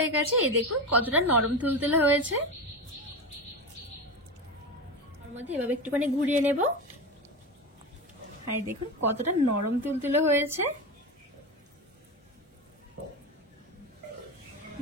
হয়ে গেছে। এই দেখুন কতটা নরম তুলতুলে হয়েছে। তার মধ্যে এভাবে একটুখানি ঘুরিয়ে নেব। আর দেখুন কতটা নরম তুলতুলে হয়েছে।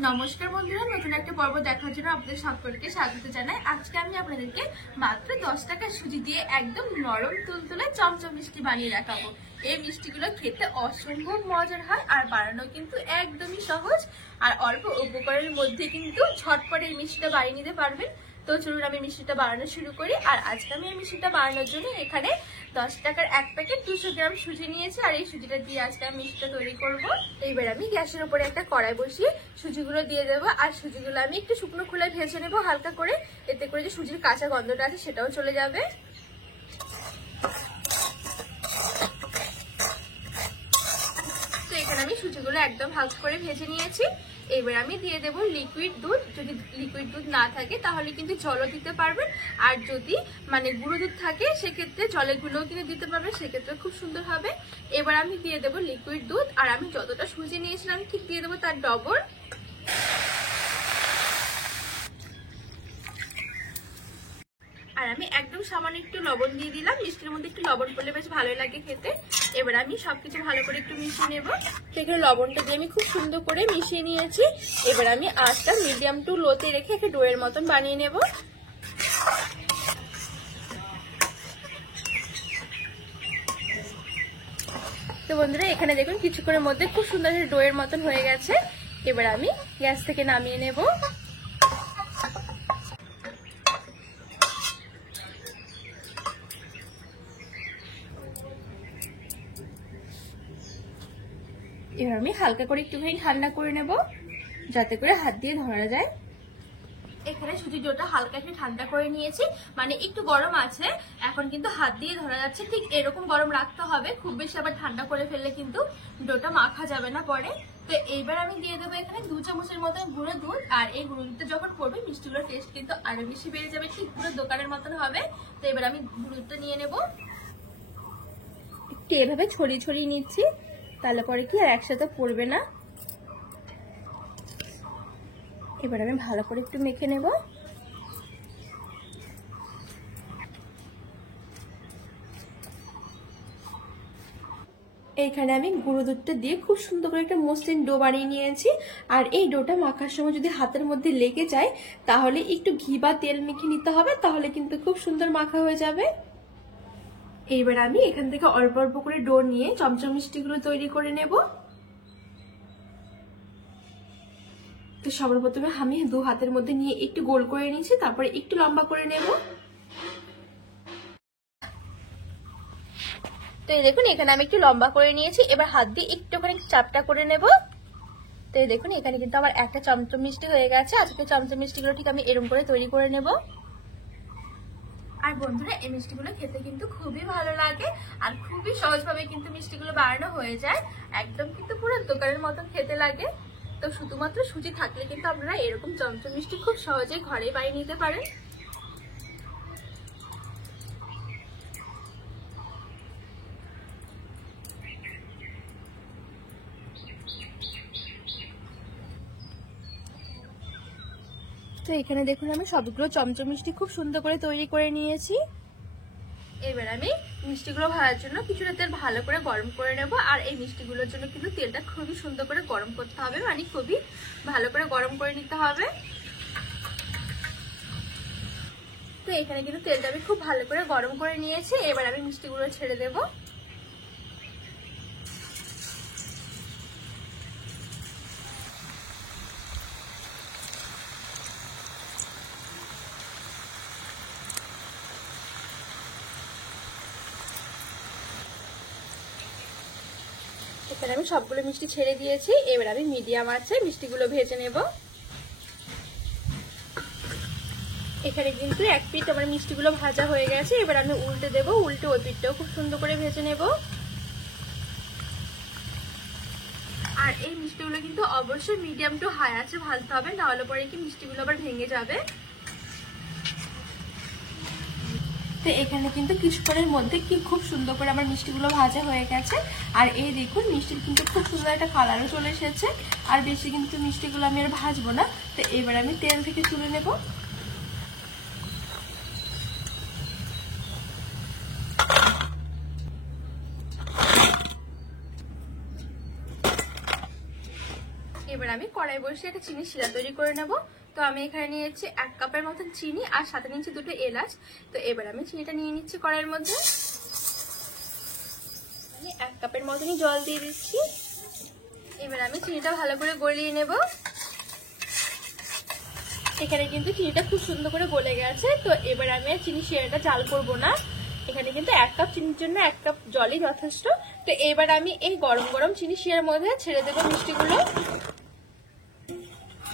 নমস্কার বন্ধুরা, নতুন একটা পর্ব দেখার জন্য আপনাদের সকলকে স্বাগত জানাই। আজকে আমি আপনাদেরকে মাত্র 10 টাকার সুজি দিয়ে একদম নরম তুলতুলে চমচম মিষ্টি বানিয়ে দেখাবো। এই মিষ্টিগুলো খেতে অসম্ভব মজার হয় আর বানানো কিন্তু একদমই সহজ আর অল্প উপকরণের মধ্যে কিন্তু ঝটপট এই মিষ্টিটা বানিয়ে নিতে পারবেন। তো চলুন আমি মিষ্টিটা বানানো শুরু করি। আর আজকে আমি এই মিষ্টিটা বানানোর জন্য এখানে 10 টাকার এক প্যাকেট 200 গ্রাম সুজি নিয়েছি আর এই সুজিটা দিয়ে আজকে আমি মিষ্টিটা তৈরি করব। এইবার আমি গ্যাসের উপরে একটা কড়াই বসিয়ে সুজিগুলো দিয়ে দেবো আর সুজিগুলো আমি একটু শুকনো খোলায় ভেজে নেবো হালকা করে, এতে করে যে সুজির কাঁচা গন্ধটা আছে সেটাও চলে যাবে। তো এখানে আমি সুজিগুলো একদম হালকা করে ভেজে নিয়েছি। এবার আমি দিয়ে দেবো লিকুইড দুধ। যদি লিকুইড দুধ না থাকে তাহলে কিন্তু জলও দিতে পারবেন, আর যদি গুঁড়ো দুধ থাকে সেক্ষেত্রে জলের গুঁড়োও কিন্তু দিতে পারবেন, সেক্ষেত্রে খুব সুন্দর হবে। এবার আমি দিয়ে দেবো লিকুইড দুধ আর আমি যতটা সুজি নিয়েছিলাম ঠিক দিয়ে দেবো তার ডবল। আর আমি একদম সামান্য একটু লবণ দিয়ে দিলাম, মিষ্টির মধ্যে একটু লবণ পড়লে বেশ ভালোই লাগে খেতে। এবার আমি সবকিছু ভালো করে একটু মিশিয়ে নেব। সেখানে লবণটা দিয়ে আমি খুব সুন্দর করে মিশিয়ে নিয়েছি। এবার আমি আঁচটা মিডিয়াম টু লোতে রেখে একটা ডোয়ের মতন বানিয়ে নেব। তো বন্ধুরা এখানে দেখুন কিছুক্ষণের মধ্যে খুব সুন্দর একটা ডোয়ের মতন হয়ে গেছে। এবার আমি গ্যাস থেকে নামিয়ে নেব। এবার আমি হালকা করে একটুখানি ঠান্ডা করে নেব যাতে করে হাত দিয়ে ধরা যায়। এখানে সুজির ডোটা হালকা একটু ঠান্ডা করে নিয়েছি, একটু গরম আছে, এখন কিন্তু হাত দিয়ে ধরা যাচ্ছে। ঠিক এরকম গরম রাখতে হবে, খুব বেশি আবার ঠান্ডা করে ফেললে কিন্তু ডোটা মাখা যাবে না পরে। তো এইবার আমি দিয়ে দেবো এখানে 2 চামচের মতো গুঁড়ো দুধ। আর এই গুঁড়ো দুধটা যখন পড়বে মিষ্টিগুলোর টেস্ট কিন্তু আরো বেশি বেড়ে যাবে, ঠিক পুরো দোকানের মতন হবে। তো এবার আমি গুঁড়ো দুধটা নিয়ে নেব, একটু এভাবে ছড়িয়ে ছড়িয়ে নিচ্ছি, তাহলে পরে কি আর একসাথে পড়বে না। এবার আমি ভালো করে একটু মেখে নেব। এইখানে আমি গুঁড়ো দুধটা দিয়ে খুব সুন্দর করে একটা মসৃণ ডো বানিয়ে নিয়েছি। আর এই ডোটা মাখার সময় যদি হাতের মধ্যে লেগে যায় তাহলে একটু ঘি বা তেল মেখে নিতে হবে, তাহলে কিন্তু খুব সুন্দর মাখা হয়ে যাবে। এইবার আমি এখান থেকে অল্প অল্প করে ডো নিয়ে চমচম মিষ্টিগুলো তৈরি করে নেব। তো সবার প্রথমে আমি 2 হাতের মধ্যে নিয়ে একটু গোল করে নিয়েছি, তারপরে একটু লম্বা করে নেব। তো এই দেখুন এখানে আমি একটু লম্বা করে নিয়েছি, এবার হাত দিয়ে একটুখানি চাপটা করে নেব। তো এই দেখুন এখানে কিন্তু আমার একটা চমচম মিষ্টি হয়ে গেছে। আজকে চমচম মিষ্টিগুলো ঠিক আমি এরকম করে তৈরি করে নেব। আর বন্ধুরা এই মিষ্টিগুলো খেতে কিন্তু খুবই ভালো লাগে আর খুবই সহজভাবে কিন্তু মিষ্টিগুলো বানানো হয়ে যায়, একদম কিন্তু পুরো দোকানের মতন খেতে লাগে। তো শুধুমাত্র সুজি থাকলে কিন্তু আপনারা এরকম চমচম মিষ্টি খুব সহজেই ঘরে বানিয়ে নিতে পারেন। তো এখানে দেখুন আমি সবগুলো চমচম মিষ্টি খুব সুন্দর করে তৈরি করে নিয়েছি। এবার আমি মিষ্টিগুলো ভাজার জন্য কিছুটা তেল ভালো করে গরম করে নেব। আর এই মিষ্টিগুলোর জন্য কিন্তু তেলটা খুবই সুন্দর করে গরম করতে হবে, খুবই ভালো করে গরম করে নিতে হবে। তো এখানে কিন্তু তেলটা আমি খুব ভালো করে গরম করে নিয়েছি। এবার আমি মিষ্টিগুলো ছেড়ে দেব। এখানে আমি সবগুলো মিষ্টি ছেড়ে দিয়েছি। এবার আমি মিডিয়াম আঁচে মিষ্টিগুলো ভেজে নেব। এখানে কিন্তু এক পিঠ আমার মিষ্টিগুলো ভাজা হয়ে গেছে। এবার আমি উল্টে দেব, উল্টে ওই পিঠটাও খুব সুন্দর করে ভেজে নেব। আর এই মিষ্টিগুলো কিন্তু অবশ্যই মিডিয়াম টু হাই আঁচে ভাজতে হবে, নাহলে পরে কি মিষ্টিগুলো আবার ভেঙে যাবে। তো এখানে কিন্তু কিছুক্ষণের মধ্যে কি খুব সুন্দর করে আমার মিষ্টিগুলো ভাজা হয়ে গেছে। আর এই দেখুন মিষ্টির কিন্তু খুব সুন্দর একটা কালারও চলে এসেছে। আর বেশি কিন্তু মিষ্টিগুলো আমি আর ভাজবো না। তো এবার আমি তেল থেকে তুলে নেব। এবার আমি কড়াই বসিয়ে একটা চিনি শিরা তৈরি করে নেব। তো আমি এখানে নিয়েছি 1 কাপের মতন চিনি আর সাথে নিয়েছি 2টো এলাচ। তো এবার আমি চিনিটা নিয়ে নিচ্ছি কড়াইয়ের মধ্যে। আমি 1 কাপের মতনই জল দিয়ে দিচ্ছি। এবার আমি চিনিটা ভালো করে গলিয়ে নেব। এখানে কিন্তু চিনিটা খুব সুন্দর করে গলে গেছে। তো এবার আমি আর চিনি শিরাটা জাল করব না। এখানে কিন্তু 1 কাপ চিনির জন্য 1 কাপ জলই যথেষ্ট। তো এবার আমি এই গরম গরম চিনি শিরার মধ্যে ছেড়ে দেবো মিষ্টিগুলো।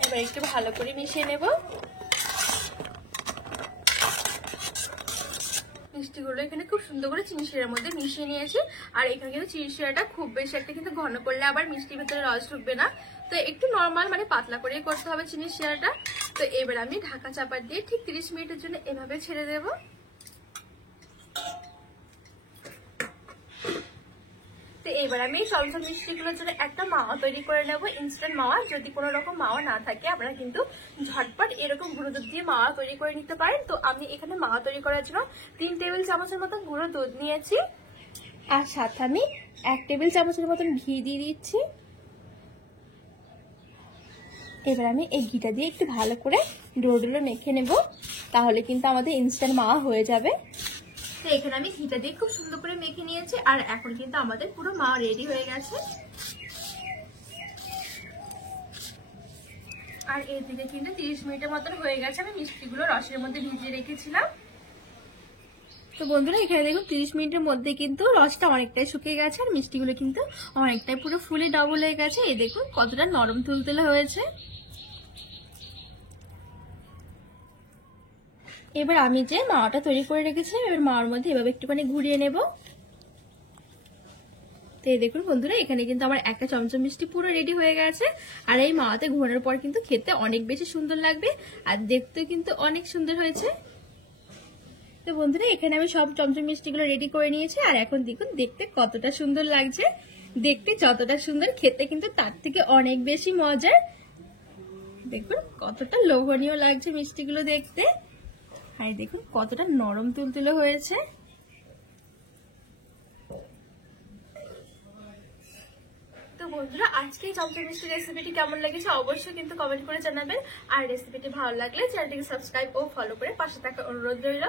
এবার একটু ভালো করে মিশিয়ে নেব। মিষ্টিগুলো এখানে খুব সুন্দর করে চিনি শিরার মধ্যে মিশিয়ে নিয়েছি। আর এখানে কিন্তু চিনি শিরাটা খুব বেশি একটা কিন্তু ঘন করলে আবার মিষ্টির ভিতরে রস ঢুকবে না। তো একটু নর্মাল মানে পাতলা করেই করতে হবে চিনি শিরাটা। তো এবার আমি ঢাকা চাপা দিয়ে ঠিক 30 মিনিটের জন্য এভাবে ছেড়ে দেব। তো এবার আমি চমচম মিষ্টিগুলোর জন্য একটা মাওয়া তৈরি করে নেব, ইনস্ট্যান্ট মাওয়া। যদি কোনো রকম মাওয়া না থাকে আপনারা কিন্তু ঝটপট এরকম গুঁড়ো দুধ দিয়ে মাওয়া তৈরি করে নিতে পারেন। তো আমি এখানে মাওয়া তৈরি করার জন্য 3 টেবিল চামচের মতন গুঁড়ো দুধ নিয়েছি। আর সাথে আমি 1 টেবিল চামচের মতন ঘি দিয়ে দিচ্ছি। এবার আমি এই ঘিটা দিয়ে একটু ভালো করে ডোডোলো মেখে নেব, তাহলে কিন্তু আমাদের ইনস্ট্যান্ট মাওয়া হয়ে যাবে। তো এখানে আমি ঘিটা দিয়ে খুব সুন্দর করে মেখে নিয়েছি। আর এখন কিন্তু আমাদের পুরো মাওয়া রেডি হয়ে গেছে। আর এদিকে কিন্তু 30 মিনিটের মতন হয়ে গেছে। আমি মিষ্টিগুলো রসের মধ্যে ভিজিয়ে রেখেছিলাম। তো বন্ধুরা এখানে দেখুন 30 মিনিটের মধ্যে কিন্তু রসটা অনেকটাই শুকিয়ে গেছে। আর মিষ্টিগুলো কিন্তু অনেকটাই পুরো ফুলে ডবল হয়ে গেছে। এই দেখুন কতটা নরম তুলতুলে হয়েছে। এবার আমি যে মাওয়াটা তৈরি করে রেখেছিলাম, এবার মাওয়ার মধ্যে এভাবে একটুখানি ঘুরিয়ে নেব। তো এই দেখুন বন্ধুরা এখানে কিন্তু আমার একটা চমচম মিষ্টি পুরো রেডি হয়ে গেছে। আর এই মাওয়াতে ঘোরানোর পর কিন্তু খেতে অনেক বেশি সুন্দর লাগবে, আর দেখতে কিন্তু অনেক সুন্দর হয়েছে। তো বন্ধুরা এখানে আমি সব চমচম মিষ্টিগুলো রেডি করে নিয়েছি। আর এখন দেখুন দেখতে কতটা সুন্দর লাগছে। দেখতে যতটা সুন্দর খেতে কিন্তু তার থেকে অনেক বেশি মজার। দেখুন কতটা লোভনীয় লাগছে মিষ্টিগুলো দেখতে। আর দেখুন কতটা নরম তুলতুলে হয়েছে। তো বন্ধুরা আজকে এই চমচম মিষ্টি রেসিপিটি কেমন লেগেছে অবশ্যই কিন্তু কমেন্ট করে জানাবেন। আর রেসিপিটি ভালো লাগলে চ্যানেলটিকে সাবস্ক্রাইব ও ফলো করে পাশে থাকার অনুরোধ রইল।